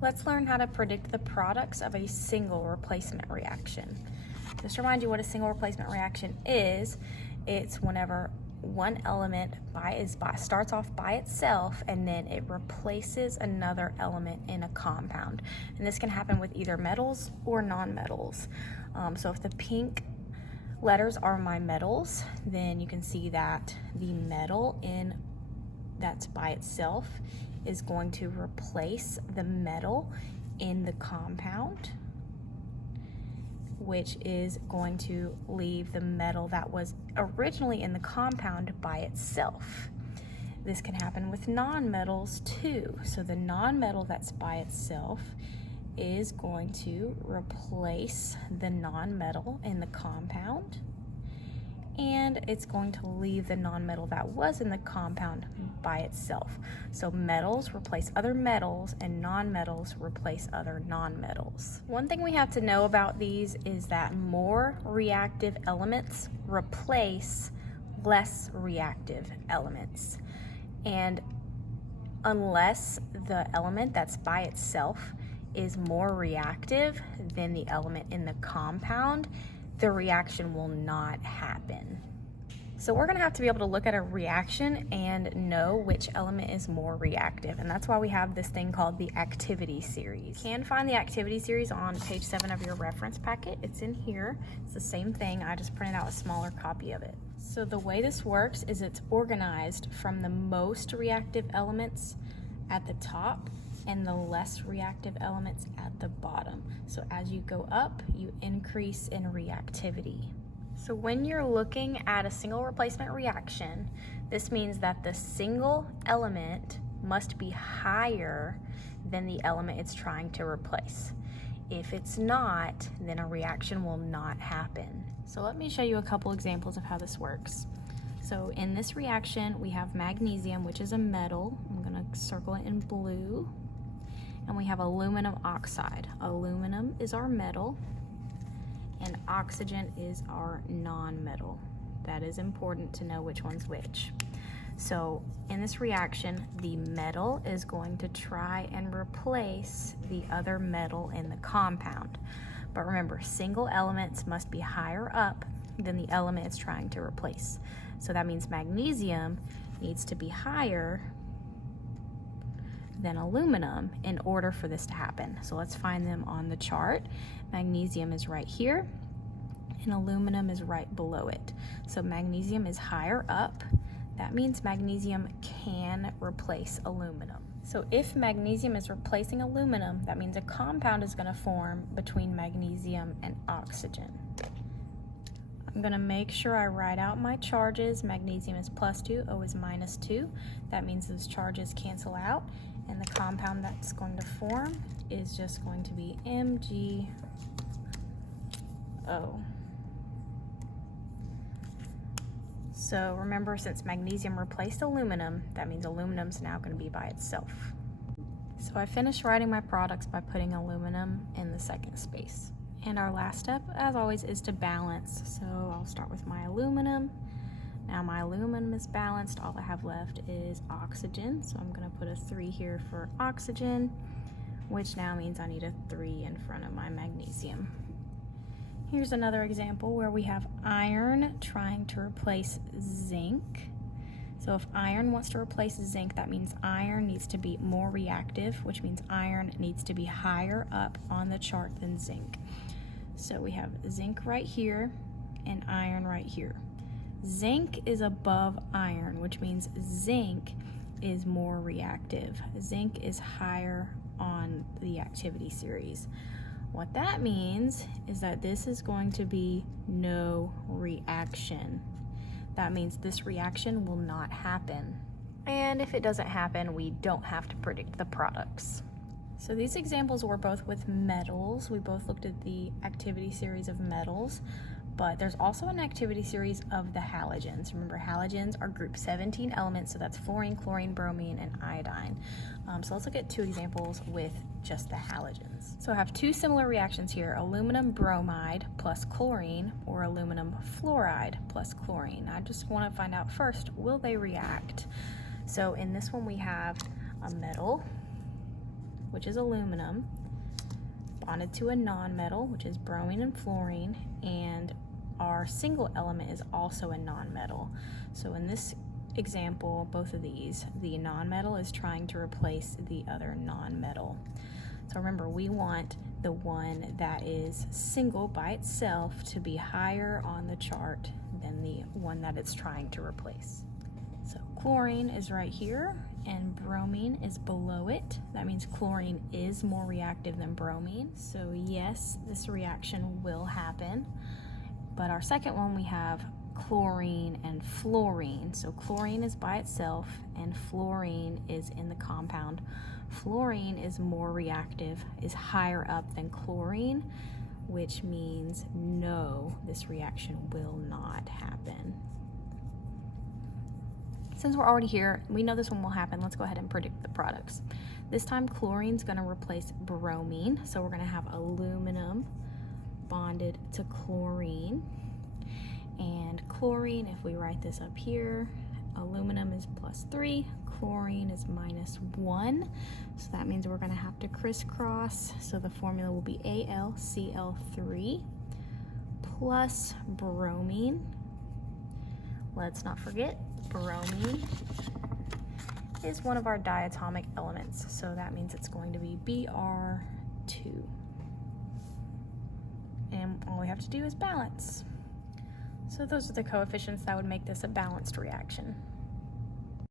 Let's learn how to predict the products of a single replacement reaction. Just to remind you what a single replacement reaction is, it's whenever one element starts off by itself and then it replaces another element in a compound. And this can happen with either metals or non-metals. So if the pink letters are my metals, then you can see that the metal that's by itself is going to replace the metal in the compound, which is going to leave the metal that was originally in the compound by itself. This can happen with non-metals too. So the non-metal that's by itself is going to replace the non-metal in the compound, and it's going to leave the non-metal that was in the compound by itself. So metals replace other metals and non-metals replace other non-metals. One thing we have to know about these is that more reactive elements replace less reactive elements. And unless the element that's by itself is more reactive than the element in the compound, the reaction will not happen. So we're gonna have to be able to look at a reaction and know which element is more reactive. And that's why we have this thing called the activity series. You can find the activity series on page 7 of your reference packet. It's in here. It's the same thing. I just printed out a smaller copy of it. So the way this works is it's organized from the most reactive elements at the top and the less reactive elements at the bottom. So as you go up, you increase in reactivity. So when you're looking at a single replacement reaction, this means that the single element must be higher than the element it's trying to replace. If it's not, then a reaction will not happen. So let me show you a couple examples of how this works. So in this reaction, we have magnesium, which is a metal. I'm gonna circle it in blue. And we have aluminum oxide. Aluminum is our metal, and oxygen is our non-metal. That is important to know which one's which. So in this reaction, the metal is going to try and replace the other metal in the compound. But remember, single elements must be higher up than the element it's trying to replace. So that means magnesium needs to be higher than aluminum in order for this to happen. So let's find them on the chart. Magnesium is right here and aluminum is right below it. So magnesium is higher up. That means magnesium can replace aluminum. So if magnesium is replacing aluminum, that means a compound is going to form between magnesium and oxygen. I'm going to make sure I write out my charges. Magnesium is +2, O is -2. That means those charges cancel out, and the compound that's going to form is just going to be MgO. So remember, since magnesium replaced aluminum, that means aluminum's now going to be by itself. So I finished writing my products by putting aluminum in the second space. And our last step, as always, is to balance. So I'll start with my aluminum. Now my aluminum is balanced. All I have left is oxygen. So I'm going to put a 3 here for oxygen, which now means I need a 3 in front of my magnesium. Here's another example where we have iron trying to replace zinc. So if iron wants to replace zinc, that means iron needs to be more reactive, which means iron needs to be higher up on the chart than zinc. So we have zinc right here and iron right here. Zinc is above iron, which means zinc is more reactive. Zinc is higher on the activity series. What that means is that this is going to be no reaction. That means this reaction will not happen. And if it doesn't happen, we don't have to predict the products. So these examples were both with metals. We both looked at the activity series of metals, but there's also an activity series of the halogens. Remember, halogens are group 17 elements, so that's fluorine, chlorine, bromine, and iodine. So let's look at 2 examples with just the halogens. So I have 2 similar reactions here, aluminum bromide plus chlorine or aluminum fluoride plus chlorine. I just want to find out first, will they react? So in this one we have a metal which is aluminum, bonded to a nonmetal, which is bromine and fluorine, and our single element is also a nonmetal. So in this example, both of these, the nonmetal is trying to replace the other nonmetal. So remember, we want the one that is single by itself to be higher on the chart than the one that it's trying to replace. So chlorine is right here and bromine is below it. That means chlorine is more reactive than bromine. So yes, this reaction will happen. But our second one, we have chlorine and fluorine. So chlorine is by itself and fluorine is in the compound. Fluorine is more reactive, is higher up than chlorine, which means no, this reaction will not happen. Since we're already here, we know this one will happen. Let's go ahead and predict the products. This time chlorine's gonna replace bromine. So we're gonna have aluminum bonded to chlorine. And chlorine, if we write this up here, aluminum is +3, chlorine is -1. So that means we're gonna have to crisscross. So the formula will be AlCl3 plus bromine. Let's not forget, bromine is one of our diatomic elements. So that means it's going to be Br2. And all we have to do is balance. So those are the coefficients that would make this a balanced reaction.